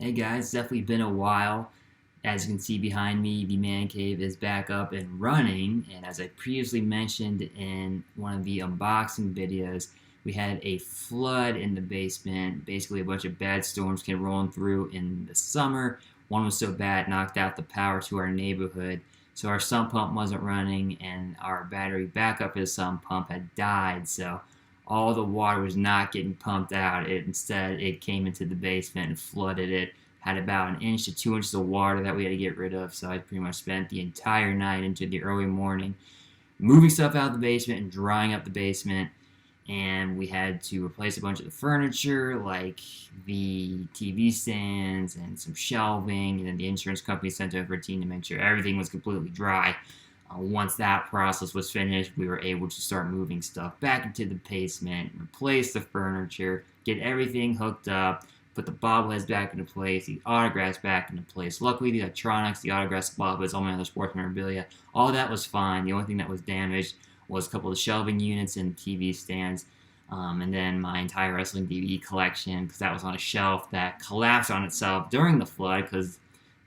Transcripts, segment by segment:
Hey guys, it's definitely been a while. As you can see behind me, the man cave is back up and running. And as I previously mentioned in one of the unboxing videos, we had a flood in the basement. Basically, a bunch of bad storms came rolling through in the summer. One was so bad, it knocked out the power to our neighborhood. So our sump pump wasn't running, and our battery backup for the sump pump had died. So all the water was not getting pumped out. Instead, it came into the basement and flooded it. Had about an inch to 2 inches of water that we had to get rid of. So I pretty much spent the entire night into the early morning moving stuff out of the basement and drying up the basement. And we had to replace a bunch of the furniture, like the TV stands and some shelving. And then the insurance company sent over a team to make sure everything was completely dry. Once that process was finished, we were able to start moving stuff back into the basement, replace the furniture, get everything hooked up, put the bobbleheads back into place, the autographs back into place. Luckily, the electronics, the autographs, bobbleheads, all my other sports memorabilia, all that was fine. The only thing that was damaged was a couple of shelving units and TV stands. And then my entire wrestling DVD collection, because that was on a shelf that collapsed on itself during the flood because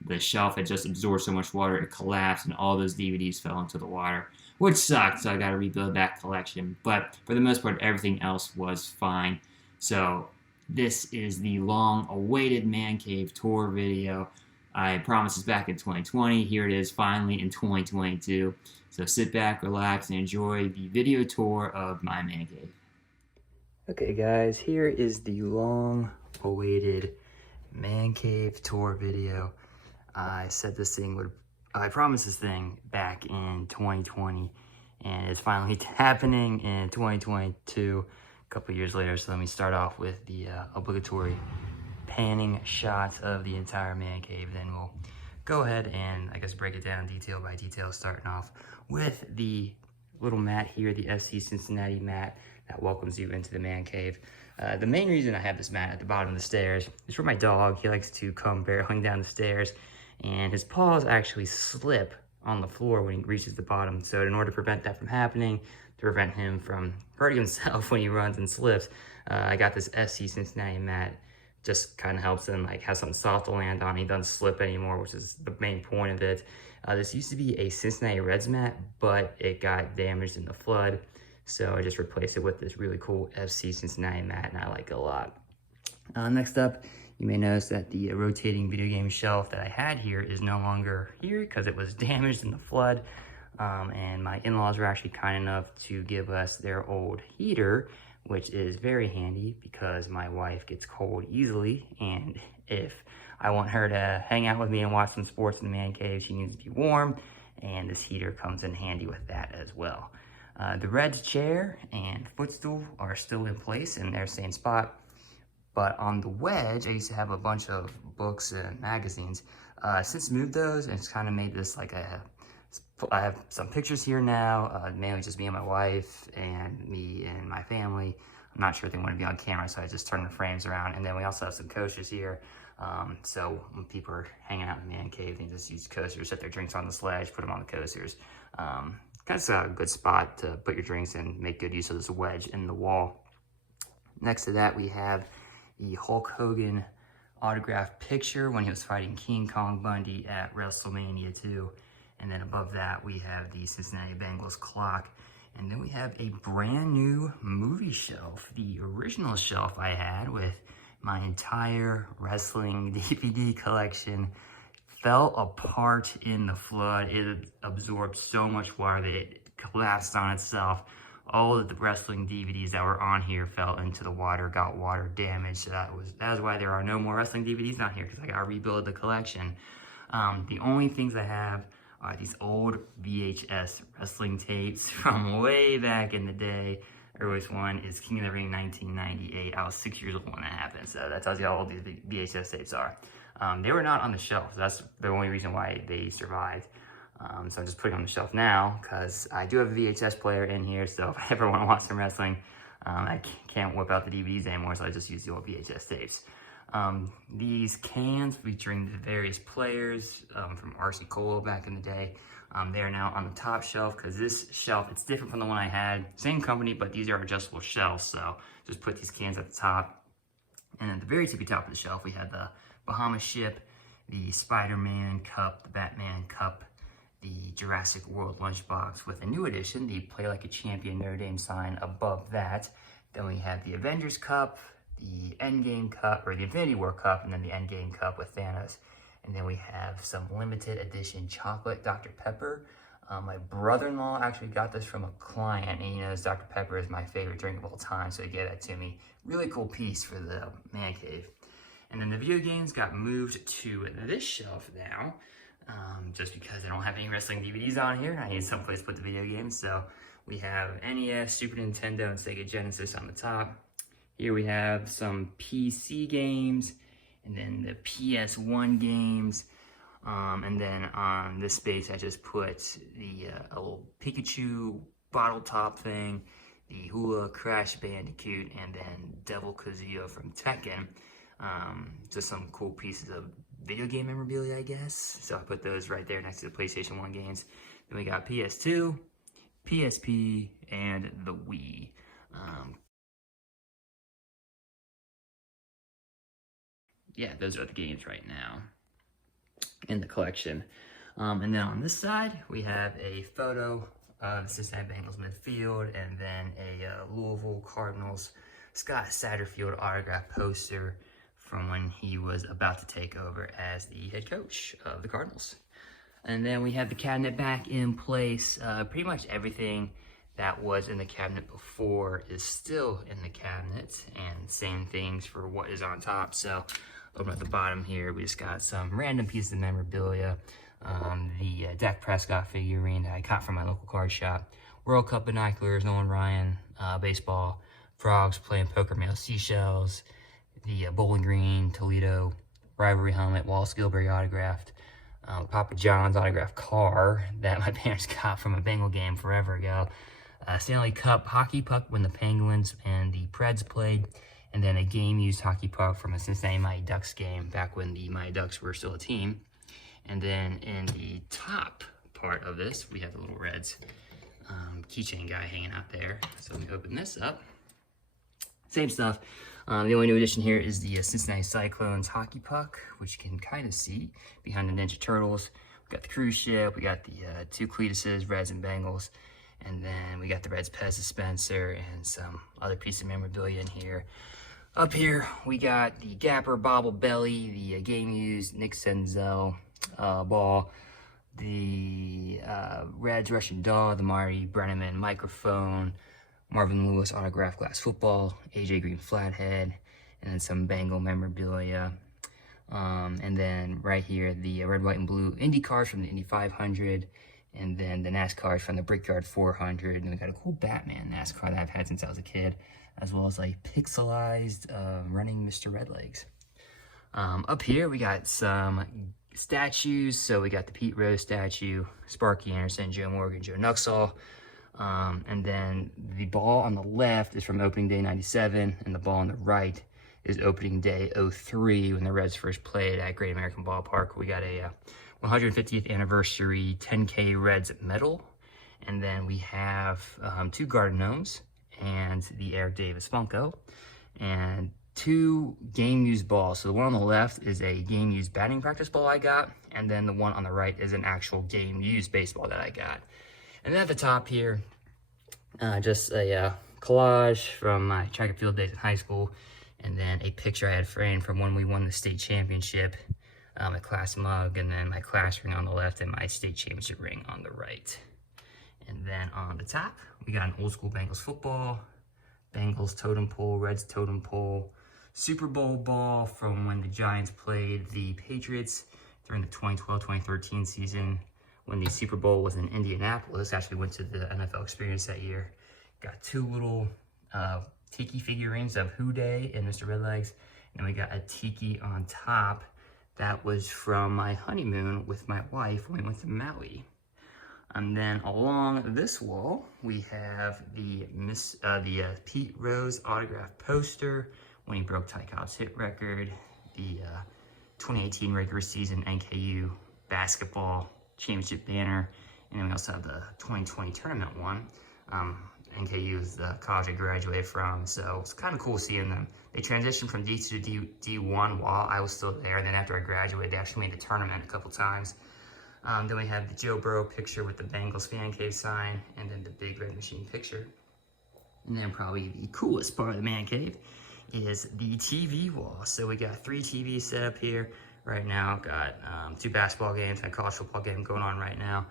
the shelf had just absorbed so much water, it collapsed, and all those DVDs fell into the water, which sucked. So I got to rebuild that collection. But for the most part, everything else was fine. So this is the long-awaited man cave tour video. I promised it's back in 2020. Here it is, finally in 2022. So sit back, relax, and enjoy the video tour of my man cave. Okay, guys, here is the long-awaited man cave tour video. I promised this thing back in 2020, and it's finally happening in 2022, a couple years later. So let me start off with the obligatory panning shots of the entire man cave. Then we'll go ahead and, I guess, break it down detail by detail, starting off with the little mat here, the FC Cincinnati mat that welcomes you into the man cave. The main reason I have this mat at the bottom of the stairs is for my dog. He likes to come barreling down the stairs, and his paws actually slip on the floor when he reaches the bottom. So in order to prevent that from happening, to prevent him from hurting himself when he runs and slips, I got this FC Cincinnati mat. Just kind of helps him like have something soft to land on. He doesn't slip anymore, which is the main point of it. This used to be a Cincinnati Reds mat, but it got damaged in the flood. So I just replaced it with this really cool FC Cincinnati mat, and I like it a lot. Next up, you may notice that the rotating video game shelf that I had here is no longer here because it was damaged in the flood. And my in-laws were actually kind enough to give us their old heater, which is very handy because my wife gets cold easily. And if I want her to hang out with me and watch some sports in the man cave, she needs to be warm. And this heater comes in handy with that as well. The Reds chair and footstool are still in place in their same spot. But on the wedge, I used to have a bunch of books and magazines. Since moved those, and it's kind of made this like I have some pictures here now, mainly just me and my wife and me and my family. I'm not sure if they want to be on camera, so I just turn the frames around. And then we also have some coasters here. So when people are hanging out in the man cave, they just use coasters, set their drinks on the sledge, put them on the coasters. That's a good spot to put your drinks in, make good use of this wedge in the wall. Next to that, we have the Hulk Hogan autographed picture when he was fighting King Kong Bundy at WrestleMania 2. And then above that, we have the Cincinnati Bengals clock. And then we have a brand new movie shelf, the original shelf I had with my entire wrestling DVD collection. Fell apart in the flood. It absorbed so much water that it collapsed on itself. All of the wrestling DVDs that were on here fell into the water, got water damage. So that is why there are no more wrestling DVDs on here, because I gotta rebuild the collection. The only things I have are these old VHS wrestling tapes from way back in the day. Earliest one is King of the Ring 1998. I was 6 years old when that happened, so that tells you how old these VHS tapes are. They were not on the shelf. So that's the only reason why they survived. So I'm just putting them on the shelf now because I do have a VHS player in here. So if I ever want to watch some wrestling, I can't whip out the DVDs anymore. So I just use the old VHS tapes. These cans featuring the various players from RC Cola back in the day. They are now on the top shelf because this shelf, it's different from the one I had. Same company, but these are adjustable shelves. So just put these cans at the top. And at the very tippy top of the shelf, we had the Bahamas ship, the Spider-Man cup, the Batman cup, the Jurassic World lunchbox with a new addition, the Play Like a Champion Notre Dame sign above that. Then we have the Avengers Cup, the Endgame Cup, or the Infinity War Cup, and then the Endgame Cup with Thanos. And then we have some limited edition chocolate Dr. Pepper. My brother-in-law actually got this from a client, and he knows Dr. Pepper is my favorite drink of all time, so he gave that to me. Really cool piece for the man cave. And then the video games got moved to this shelf now, just because I don't have any wrestling DVDs on here, and I need someplace to put the video games. So we have NES, Super Nintendo, and Sega Genesis on the top. Here we have some PC games, and then the PS1 games. And then on this space, I just put the a little Pikachu bottle top thing, the Hula Crash Bandicoot, and then Devil Kazuya from Tekken. Just some cool pieces of video game memorabilia, I guess. So I put those right there next to the PlayStation 1 games. Then we got PS2, PSP, and the Wii. Yeah, those are the games right now in the collection. And then on this side, we have a photo of the Cincinnati Bengals midfield, and then a Louisville Cardinals Scott Satterfield autograph poster from when he was about to take over as the head coach of the Cardinals. And then we have the cabinet back in place. Pretty much everything that was in the cabinet before is still in the cabinet, and same things for what is on top. So over at the bottom here, we just got some random pieces of memorabilia. The Dak Prescott figurine that I got from my local card shop. World Cup binoculars, Nolan Ryan, baseball, frogs playing poker, male seashells, the Bowling Green, Toledo rivalry helmet, Wallace Gilberry autographed, Papa John's autographed car that my parents got from a Bengal game forever ago, Stanley Cup hockey puck when the Penguins and the Preds played, and then a game-used hockey puck from a Cincinnati Mighty Ducks game back when the Mighty Ducks were still a team. And then in the top part of this, we have the little Reds keychain guy hanging out there. So let me open this up. Same stuff. The only new addition here is the Cincinnati Cyclones hockey puck, which you can kind of see behind the Ninja Turtles. We got the cruise ship, we got the two Cletuses, Reds and Bengals, and then we got the Reds Pez dispenser and some other piece of memorabilia in here. Up here, we got the Gapper Bobble Belly, the game-used Nick Senzel ball, the Reds Russian Doll, the Marty Brenneman microphone, Marvin Lewis autographed glass football, AJ Green flathead, and then some Bengal memorabilia. And then right here, the red, white, and blue Indy cars from the Indy 500, and then the NASCAR from the Brickyard 400. And we got a cool Batman NASCAR that I've had since I was a kid, as well as like pixelized running Mr. Redlegs. Up here, we got some statues. So we got the Pete Rose statue, Sparky Anderson, Joe Morgan, Joe Nuxall. And then the ball on the left is from opening day 97, and the ball on the right is opening day 03 when the Reds first played at Great American Ballpark. We got a 150th anniversary 10K Reds medal, and then we have two Garden Gnomes and the Eric Davis Funko, and two game-used balls. So the one on the left is a game-used batting practice ball I got, and then the one on the right is an actual game-used baseball that I got. And then at the top here, just a collage from my track and field days in high school, and then a picture I had framed from when we won the state championship, my class mug, and then my class ring on the left and my state championship ring on the right. And then on the top, we got an old school Bengals football, Bengals totem pole, Reds totem pole, Super Bowl ball from when the Giants played the Patriots during the 2012-2013 season, when the Super Bowl was in Indianapolis. Actually went to the NFL Experience that year. Got two little tiki figurines of Who Day and Mr. Redlegs. And we got a tiki on top that was from my honeymoon with my wife when we went to Maui. And then along this wall, we have the Pete Rose autograph poster when he broke Ty Cobb's hit record, the 2018 regular season NKU basketball championship banner, and then we also have the 2020 tournament one. NKU is the college I graduated from, so it's kind of cool seeing them. They transitioned from D2 to D1 while I was still there, and then after I graduated, they actually made the tournament a couple times. Then we have the Joe Burrow picture with the Bengals fan cave sign, and then the Big Red Machine picture. And then probably the coolest part of the man cave is the TV wall. So we got 3 TVs set up here right now. Got 2 basketball games and a college football game going on right now.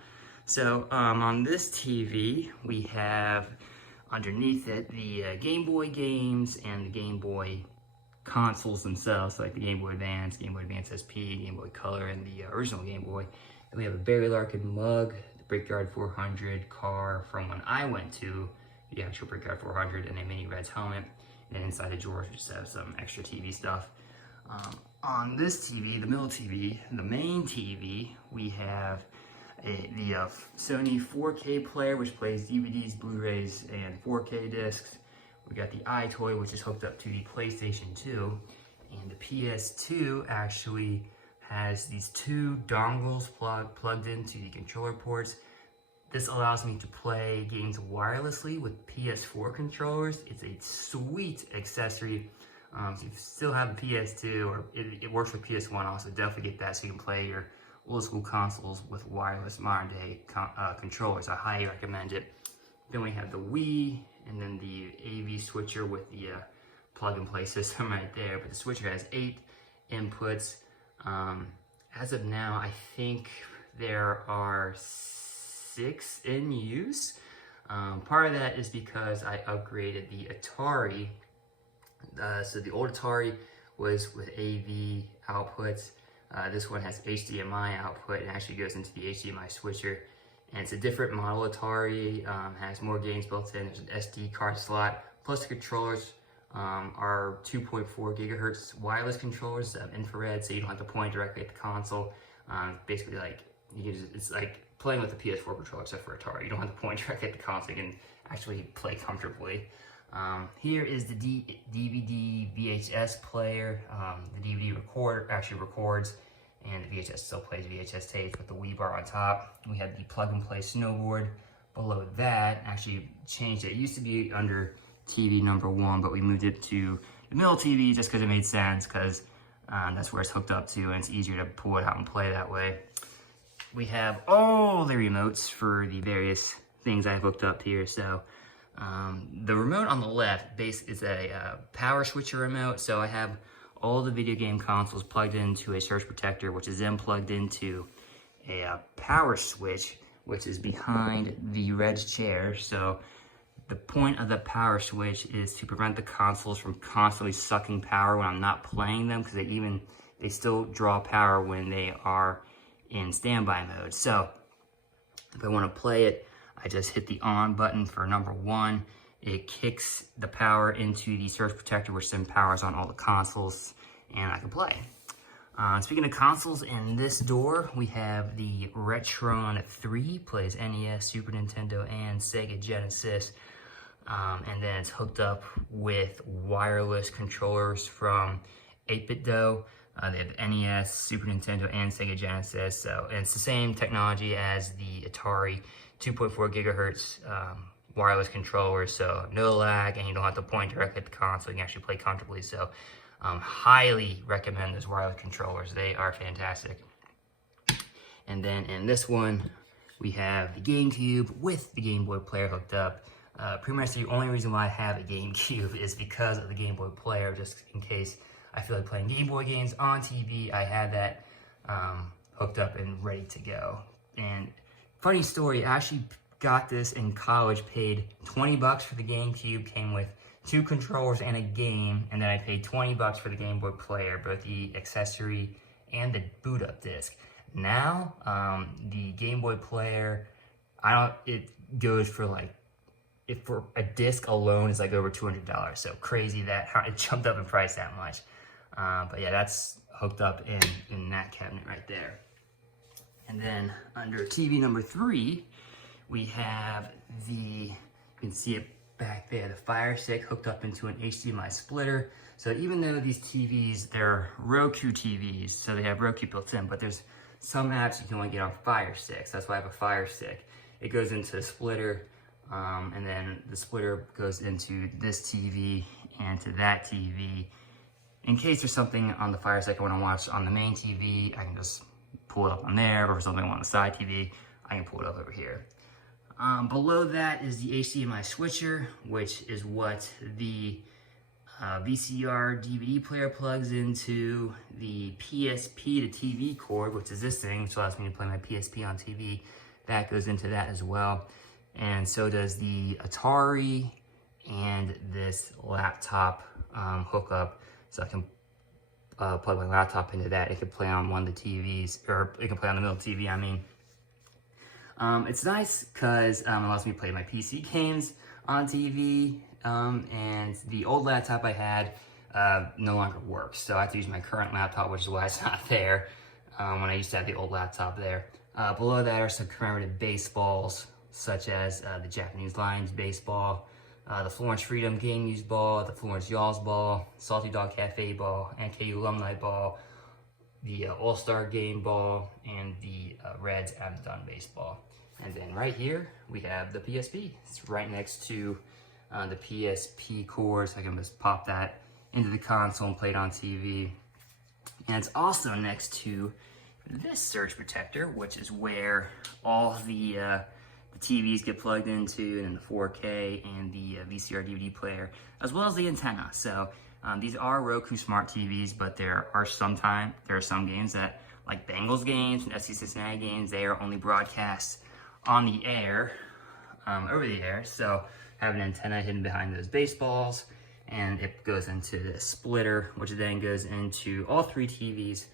So on this TV, we have underneath it the Game Boy games and the Game Boy consoles themselves, so like the Game Boy Advance, Game Boy Advance SP, Game Boy Color, and the original Game Boy. Then we have a Barry Larkin mug, the Brickyard 400 car from when I went to the actual Brickyard 400, and a Mini Reds helmet. And then inside the drawers, we just have some extra TV stuff. On this TV, the middle TV, the main TV, we have the Sony 4K player, which plays DVDs, Blu-rays, and 4K discs. We got the iToy, which is hooked up to the PlayStation 2. And the PS2 actually has these 2 dongles plugged into the controller ports. This allows me to play games wirelessly with PS4 controllers. It's a sweet accessory. If you still have a PS2, or it works with PS1 also, definitely get that so you can play your old school consoles with wireless modern day controllers. I highly recommend it. Then we have the Wii, and then the AV switcher with the plug and play system right there. But the switcher has 8 inputs. As of now, I think there are 6 in use. Part of that is because I upgraded the Atari. So the old Atari was with AV outputs. This one has HDMI output and actually goes into the HDMI switcher. And it's a different model Atari, has more games built in. There's an SD card slot, plus the controllers are 2.4 gigahertz wireless controllers, infrared, so you don't have to point directly at the console. Basically, like it's like playing with the PS4 controller except for Atari. You don't have to point directly at the console. You can actually play comfortably. Here is the DVD VHS player. The DVD recorder actually records, and the VHS still plays VHS tapes with the Wii bar on top. We have the plug and play snowboard below that. Actually changed it. It used to be under TV number 1, but we moved it to the middle TV just because it made sense, because that's where it's hooked up to, and it's easier to pull it out and play that way. We have all the remotes for the various things I've hooked up here. So the remote on the left is a power switcher remote. So I have all the video game consoles plugged into a surge protector, which is then plugged into a power switch, which is behind the red chair. So the point of the power switch is to prevent the consoles from constantly sucking power when I'm not playing them, because they still draw power when they are in standby mode. So if I want to play it, I just hit the on button for number 1. It kicks the power into the surge protector, which then powers on all the consoles, and I can play. Speaking of consoles, in this door, we have the Retron 3, plays NES, Super Nintendo, and Sega Genesis. And then it's hooked up with wireless controllers from 8BitDo. They have the NES, Super Nintendo, and Sega Genesis. And it's the same technology as the Atari 2.4 gigahertz wireless controllers, so no lag, and you don't have to point directly at the console. You can actually play comfortably. So highly recommend those wireless controllers. They are fantastic. And then in this one, we have the GameCube with the Game Boy player hooked up. Pretty much the only reason why I have a GameCube is because of the Game Boy player, just in case I feel like playing Game Boy games on TV. I had that hooked up and ready to go. And funny story, I actually got this in college, paid $20 for the GameCube, came with 2 controllers and a game, and then I paid $20 for the Game Boy player, both the accessory and the boot up disc. Now, the Game Boy player, it goes for like, if for a disc alone is like over $200. So crazy that how it jumped up in price that much. But yeah, that's hooked up in that cabinet right there. And then under TV number 3, we have you can see it back there, the Fire Stick hooked up into an HDMI splitter. So even though these TVs, they're Roku TVs, so they have Roku built in, but there's some apps you can only get on Fire Sticks. That's why I have a Fire Stick. It goes into the splitter, And then the splitter goes into this TV and to that TV. In case there's something on the Fire Stick I want to watch on the main TV, I can just pull it up on there, or something on the side TV, I can pull it up over here. Below that is the HDMI switcher, which is what the VCR DVD player plugs into. The PSP to TV cord, which is this thing, which allows me to play my PSP on TV, that goes into that as well. And so does the Atari and this laptop hookup. So I can plug my laptop into that. It can play on one of the TVs, or it can play on the middle TV, I mean. It's nice because it allows me to play my PC games on TV, and the old laptop I had no longer works. So I have to use my current laptop, which is why it's not there when I used to have the old laptop there. Below that are some commemorative baseballs, such as the Japanese Lions baseball, the Florence Freedom Game Used ball, the Florence Yaws ball, Salty Dog Cafe ball, NKU Alumni ball, the All-Star Game ball, and the Reds Abdon baseball. And then right here, we have the PSP. It's right next to the PSP cord, so I can just pop that into the console and play it on TV. And it's also next to this surge protector, which is where all the TVs get plugged into, and then the 4K and the VCR DVD player, as well as the antenna. So these are Roku Smart TVs, but there are some games that, like Bengals games and FC Cincinnati games, they are only broadcast on the air, over the air. So I have an antenna hidden behind those baseballs, and it goes into the splitter, which then goes into all 3 TVs,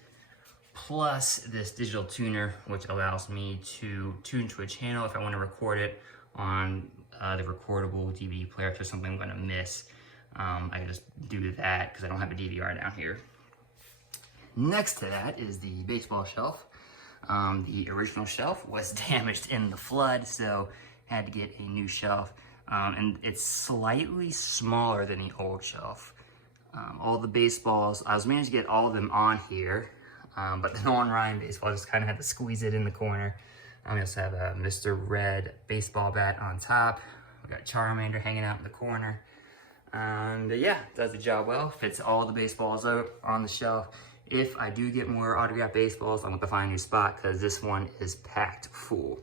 plus this digital tuner, which allows me to tune to a channel if I want to record it on the recordable DVD player. If there's something I'm going to miss, I can just do that because I don't have a DVR down here. Next to that is the baseball shelf. The original shelf was damaged in the flood, so had to get a new shelf. And it's slightly smaller than the old shelf. All the baseballs, I was managed to get all of them on here, but the Nolan Ryan baseball, I just kind of had to squeeze it in the corner. I also have a Mr. Red baseball bat on top. We got Charmander hanging out in the corner. But yeah, does the job well. Fits all the baseballs out on the shelf. If I do get more autographed baseballs, I'm going to find a new spot because this one is packed full.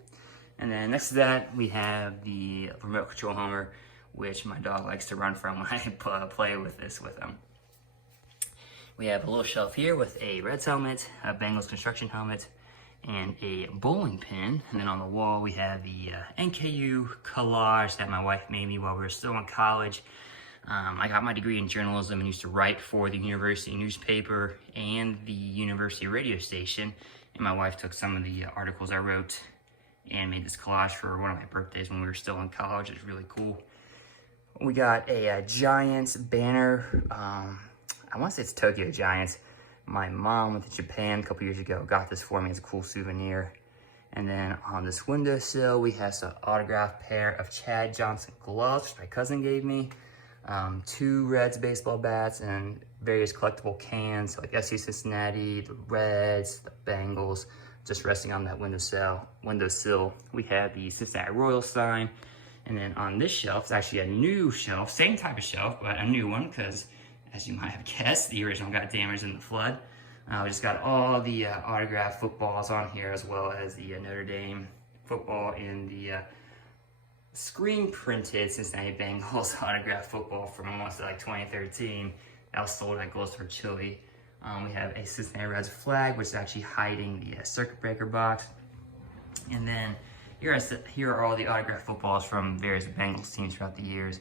And then next to that, we have the remote control Homer, which my dog likes to run from when I play with this with him. We have a little shelf here with a Reds helmet, a Bengals construction helmet, and a bowling pin. And then on the wall, we have the NKU collage that my wife made me while we were still in college. I got my degree in journalism and used to write for the university newspaper and the university radio station. And my wife took some of the articles I wrote and made this collage for one of my birthdays when we were still in college. It's really cool. We got a Giants banner. I want to say it's Tokyo Giants. My mom went to Japan a couple years ago, got this for me as a cool souvenir. And then on this windowsill, we have some autographed pair of Chad Johnson gloves, which my cousin gave me. 2 Reds baseball bats and various collectible cans, like FC Cincinnati, the Reds, the Bengals, just resting on that windowsill. We have the Cincinnati Royals sign. And then on this shelf, it's actually a new shelf, same type of shelf, but a new one, because as you might have guessed, the original got damaged in the flood. We just got all the autographed footballs on here, as well as the Notre Dame football and the screen printed Cincinnati Bengals autographed football from almost like 2013. That was sold at Gloster Chili. We have a Cincinnati Reds flag, which is actually hiding the circuit breaker box. And then here are all the autographed footballs from various Bengals teams throughout the years,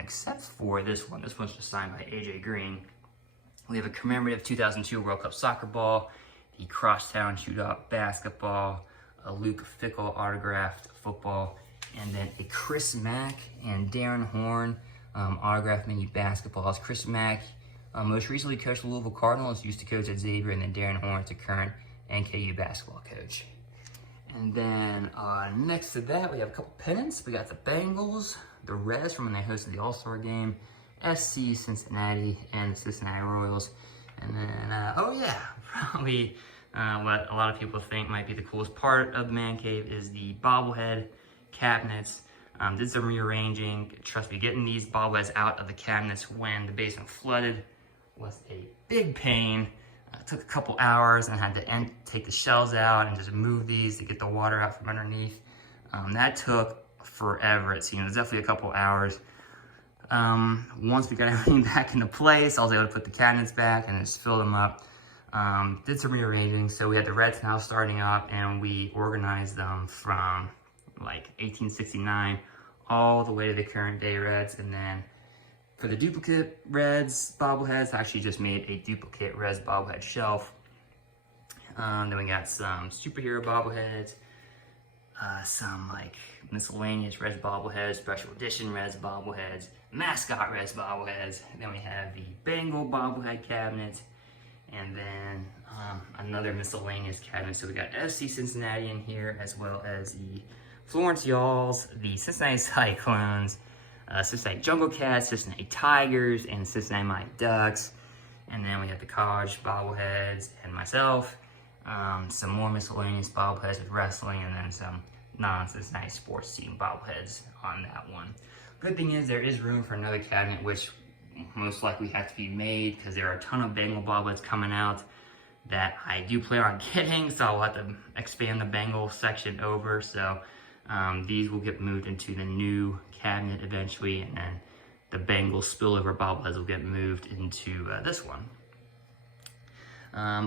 except for this one. This one's just signed by AJ Green. We have a commemorative 2002 World Cup soccer ball, the Crosstown Shootout basketball, a Luke Fickell autographed football, and then a Chris Mack and Darren Horn autographed mini basketballs. Chris Mack most recently coached the Louisville Cardinals, used to coach at Xavier, and then Darren Horn is the current NKU basketball coach. And then next to that, we have a couple pennants. We got the Bengals, the Reds from when they hosted the All-Star game, SC Cincinnati, and the Cincinnati Royals. And then, oh yeah, probably what a lot of people think might be the coolest part of the man cave is the bobblehead cabinets. Did some rearranging. Trust me, getting these bobbleheads out of the cabinets when the basement flooded was a big pain. It took a couple hours, and I had to take the shells out and just move these to get the water out from underneath. That took forever, it seemed. It was definitely a couple hours. Once we got everything back into place, I was able to put the cabinets back and just fill them up. Did some rearranging. So we had the Reds now starting up, and we organized them from like 1869 all the way to the current day Reds. And then for the duplicate Reds bobbleheads, I actually just made a duplicate Reds bobblehead shelf. Then we got some superhero bobbleheads, some like miscellaneous Reds bobbleheads, special edition Reds bobbleheads, mascot Reds bobbleheads. Then we have the Bengal bobblehead cabinet, and then another miscellaneous cabinet. So we got FC Cincinnati in here, as well as the Florence Yalls, the Cincinnati Cyclones, Cincinnati Jungle Cats, Cincinnati Tigers, and Cincinnati Mighty Ducks. And then we have the college bobbleheads and myself. Some more miscellaneous bobbleheads with wrestling, and then some non-Cincinnati sports team bobbleheads on that one. Good thing is there is room for another cabinet, which most likely has to be made because there are a ton of Bengal bobbleheads coming out that I do plan on getting, so I'll have to expand the Bengal section over. So these will get moved into the new cabinet eventually, and then the Bengal spillover bobbleheads will get moved into this one.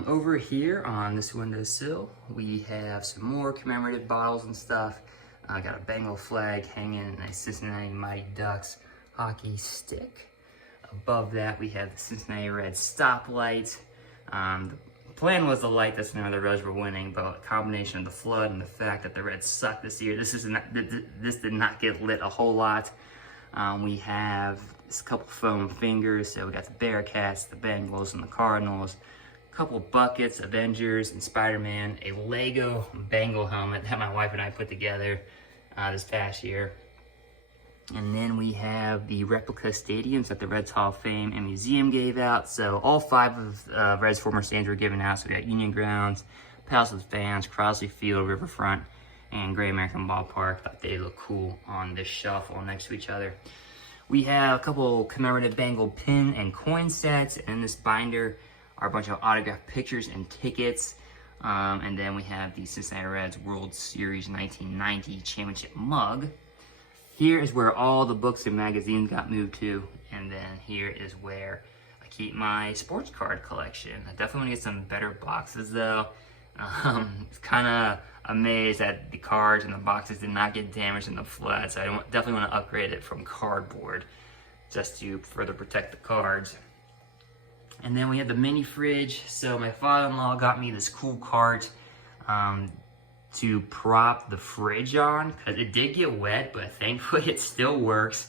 Over here on this windowsill, we have some more commemorative bottles and stuff. I got a Bengal flag hanging and a Cincinnati Mighty Ducks hockey stick. Above that, we have the Cincinnati Reds stoplight. The plan was to light this now the Reds were winning, but a combination of the flood and the fact that the Reds suck this year, this did not get lit a whole lot. We have a couple foam fingers, so we got the Bearcats, the Bengals, and the Cardinals. A couple buckets, Avengers, and Spider-Man. A Lego Bengal helmet that my wife and I put together this past year. And then we have the replica stadiums that the Reds Hall of Fame and Museum gave out. So all 5 of Reds former stands were given out. So we got Union Grounds, Palace of Fans, Crosley Field, Riverfront, and Great American Ballpark. Thought they look cool on this shelf all next to each other. We have a couple commemorative Bengal pin and coin sets, and in this binder are a bunch of autographed pictures and tickets. And then we have the Cincinnati Reds World Series 1990 championship mug. Here is where all the books and magazines got moved to, and then here is where I keep my sports card collection. I definitely want to get some better boxes though. It's kind of amazed that the cards and the boxes did not get damaged in the flood, so I definitely want to upgrade it from cardboard just to further protect the cards. And then we have the mini fridge. So my father-in-law got me this cool cart to prop the fridge on, because it did get wet, but thankfully it still works.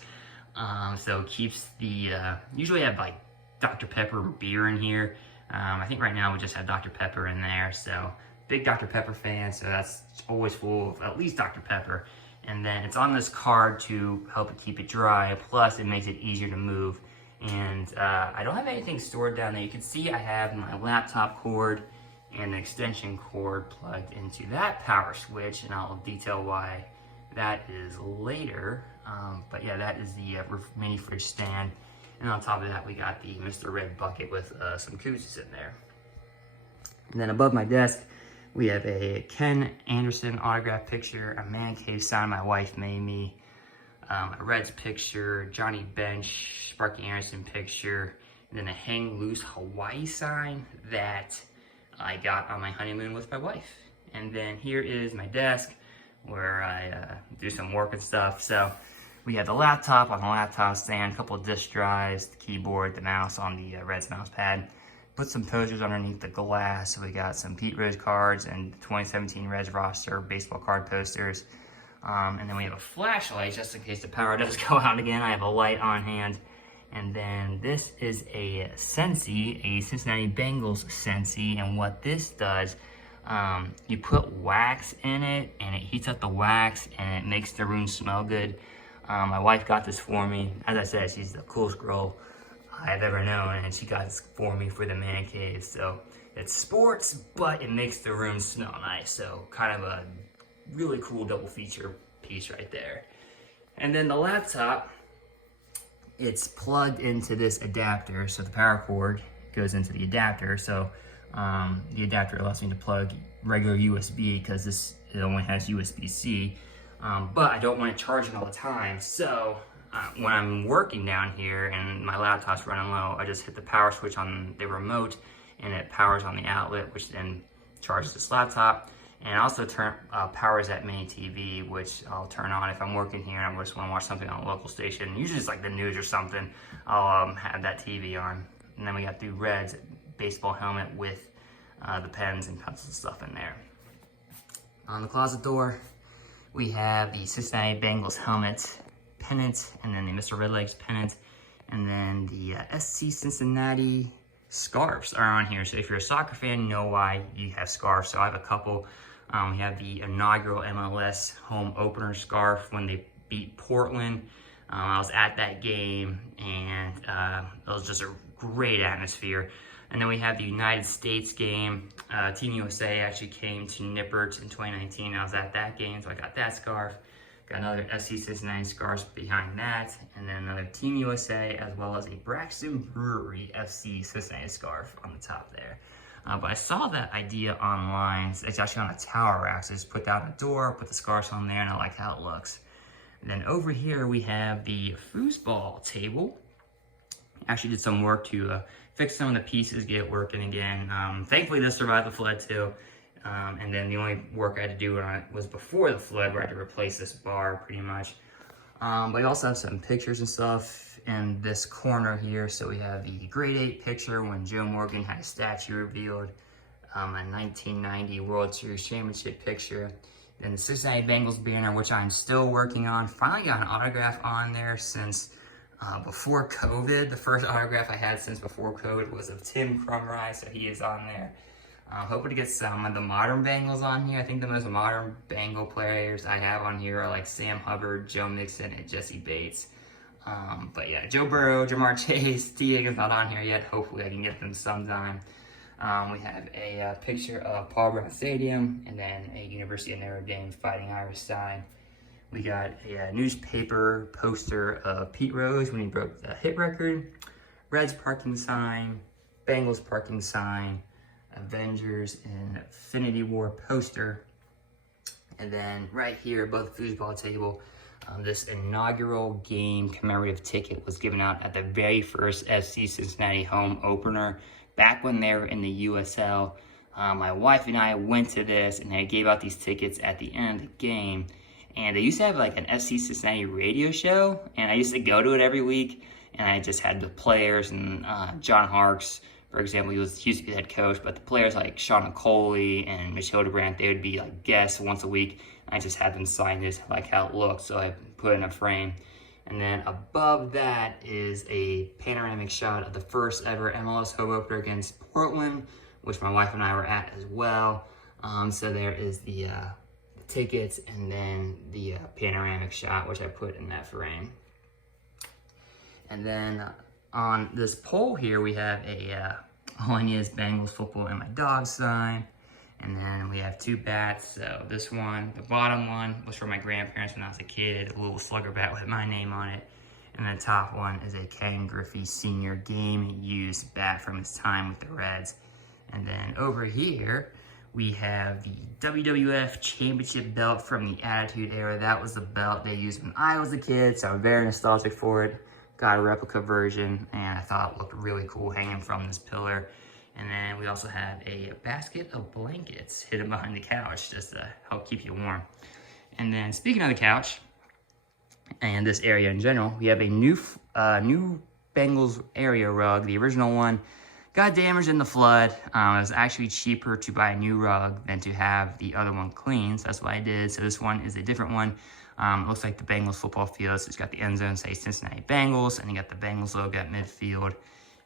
So it keeps the, usually I have like Dr. Pepper beer in here. I think right now we just have Dr. Pepper in there. So big Dr. Pepper fan, so that's always full of at least Dr. Pepper. And then it's on this card to help it keep it dry, plus it makes it easier to move. And I don't have anything stored down there. You can see I have my laptop cord and an extension cord plugged into that power switch, and I'll detail why that is later. But yeah, that is the mini fridge stand. And on top of that, we got the Mr. Red bucket with some koozies in there. And then above my desk, we have a Ken Anderson autograph picture, a man cave sign my wife made me, a Reds picture, Johnny Bench, Sparky Anderson picture, and then a Hang Loose Hawaii sign that I got on my honeymoon with my wife. And then here is my desk where I do some work and stuff. So we have the laptop on the laptop stand, a couple of disk drives, the keyboard, the mouse on the Reds mouse pad. Put some posters underneath the glass. So we got some Pete Rose cards and 2017 Reds roster baseball card posters. And then we have a flashlight just in case the power does go out again. I have a light on hand. And then this is a Cincy, a Cincinnati Bengals Cincy. And what this does, you put wax in it and it heats up the wax and it makes the room smell good. My wife got this for me. As I said, she's the coolest girl I've ever known, and she got this for me for the man cave. So it's sports, but it makes the room smell nice. So kind of a really cool double feature piece right there. And then the laptop, it's plugged into this adapter, so the power cord goes into the adapter. So the adapter allows me to plug regular USB because it only has USB-C, but I don't want it charging all the time. So when I'm working down here and my laptop's running low, I just hit the power switch on the remote and it powers on the outlet, which then charges this laptop. And also powers that mini TV, which I'll turn on if I'm working here and I just want to watch something on a local station. Usually it's like the news or something. I'll have that TV on. And then we got the Reds baseball helmet with the pens and pencils and stuff in there. On the closet door, we have the Cincinnati Bengals helmet pennant, and then the Mr. Redlegs pennant, and then the SC Cincinnati scarves are on here. So if you're a soccer fan, you know why you have scarves. So I have a couple. We have the inaugural MLS home opener scarf when they beat Portland. I was at that game, and it was just a great atmosphere. And then we have the United States game. Team USA actually came to Nippert in 2019. I was at that game, so I got that scarf. Got another SC Cincinnati scarf behind that, and then another Team USA, as well as a Braxton Brewery FC Cincinnati scarf on the top there. But I saw that idea online. It's actually on a tower rack, so just put that on the door, put the scarves on there, and I like how it looks. And then over here we have the foosball table. Actually did some work to fix some of the pieces, get it working again. Thankfully this survived the flood too. And then the only work I had to do on it was before the flood, where I had to replace this bar pretty much. But I also have some pictures and stuff in this corner here. So we have the grade 8 picture when Joe Morgan had a statue revealed, a 1990 World Series Championship picture. Then the Cincinnati Bengals banner, which I'm still working on. Finally got an autograph on there since before COVID. The first autograph I had since before COVID was of Tim Krumrie, so he is on there. Hoping to get some of the modern Bengals on here. I think the most modern Bengal players I have on here are like Sam Hubbard, Joe Mixon, and Jesse Bates. But yeah, Joe Burrow, Jamar Chase, T. Higgins not on here yet. Hopefully I can get them sometime. We have a picture of Paul Brown Stadium, and then a University of Notre Dame Fighting Irish sign. We got a newspaper poster of Pete Rose when he broke the hit record, Reds parking sign, Bengals parking sign, Avengers and Infinity War poster. And then right here above the foosball table, this inaugural game commemorative ticket was given out at the very first FC Cincinnati home opener back when they were in the USL. My wife and I went to this, and they gave out these tickets at the end of the game. And they used to have like an FC Cincinnati radio show, and I used to go to it every week. And I just had the players and John Harkes, for example, he used to be the head coach, but the players like Sean Coley and Mitch Hildebrandt, they would be like guests once a week. I just had them sign this, like how it looked, so I put it in a frame. And then above that is a panoramic shot of the first ever MLS home opener against Portland, which my wife and I were at as well. So there is the tickets, and then the panoramic shot, which I put in that frame. And then on this pole here, we have a All I Need Is Bengals Football and My Dog sign. And then we have two bats. So this one, the bottom one, was from my grandparents when I was a kid, a little slugger bat with my name on it. And the top one is a Ken Griffey Sr. game-used bat from his time with the Reds. And then over here, we have the WWF Championship belt from the Attitude Era. That was the belt they used when I was a kid, so I'm very nostalgic for it. Got a replica version, and I thought it looked really cool hanging from this pillar. And then we also have a basket of blankets hidden behind the couch just to help keep you warm. And then speaking of the couch and this area in general, we have a new Bengals area rug. The original one got damaged in the flood. It was actually cheaper to buy a new rug than to have the other one clean, so that's what I did. So this one is a different one. It looks like the Bengals football field. So it's got the end zone, say Cincinnati Bengals, and you got the Bengals logo at midfield.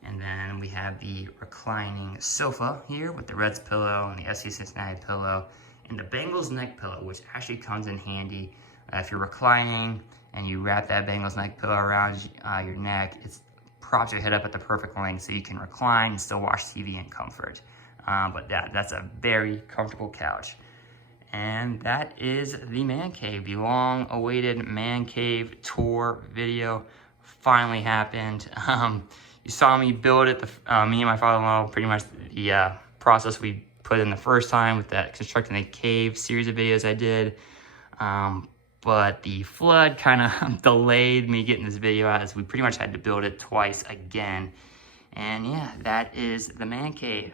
And then we have the reclining sofa here with the Reds pillow and the SC Cincinnati pillow and the Bengals neck pillow, which actually comes in handy if you're reclining and you wrap that Bengals neck pillow around your neck. It props your head up at the perfect length so you can recline and still watch TV in comfort. But that's a very comfortable couch. And that is the man cave. The long-awaited man cave tour video finally happened. You saw me build it, me and my father-in-law, pretty much the process we put in the first time with that constructing the cave series of videos I did. But the flood kind of delayed me getting this video out, as we pretty much had to build it twice again. And yeah, that is the man cave.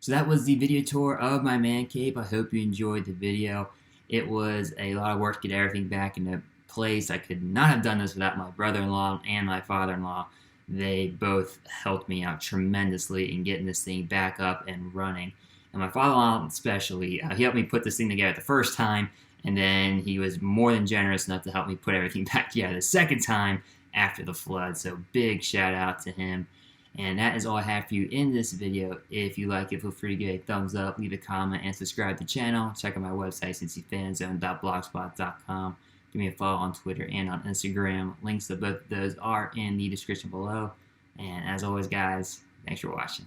So that was the video tour of my man cave. I hope you enjoyed the video. It was a lot of work to get everything back into place. I could not have done this without my brother-in-law and my father-in-law. They both helped me out tremendously in getting this thing back up and running. And my father-in-law especially, he helped me put this thing together the first time, and then he was more than generous enough to help me put everything back together the second time after the flood. So big shout out to him. And that is all I have for you in this video. If you like it, feel free to give a thumbs up, leave a comment, and subscribe to the channel. Check out my website, cincyfanzone.blogspot.com. Give me a follow on Twitter and on Instagram. Links to both of those are in the description below. And as always, guys, thanks for watching.